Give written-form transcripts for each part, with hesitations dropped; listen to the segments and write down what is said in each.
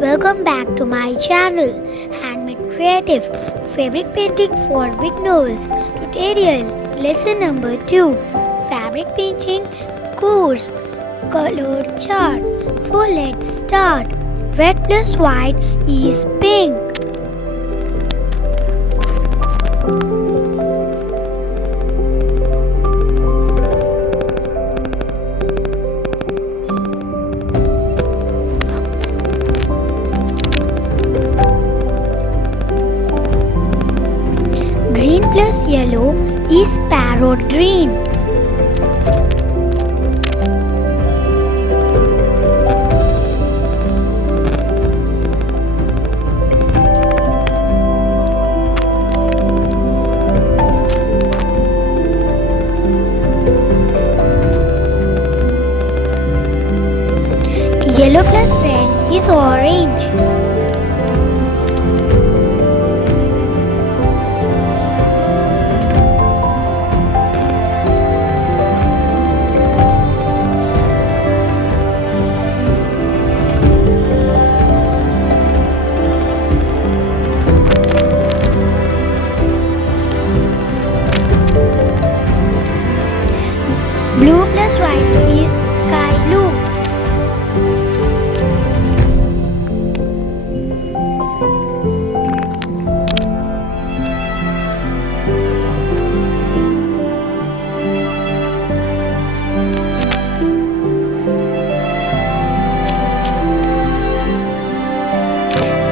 welcome back to my channel Handmade Creative Fabric Painting for Beginners Tutorial Lesson number 2 Fabric Painting Course Color Chart. So let's start. Red plus white is pink. Green plus yellow is parrot green. Yellow plus red is orange. Blue plus white is sky blue.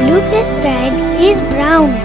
Blue plus red is brown.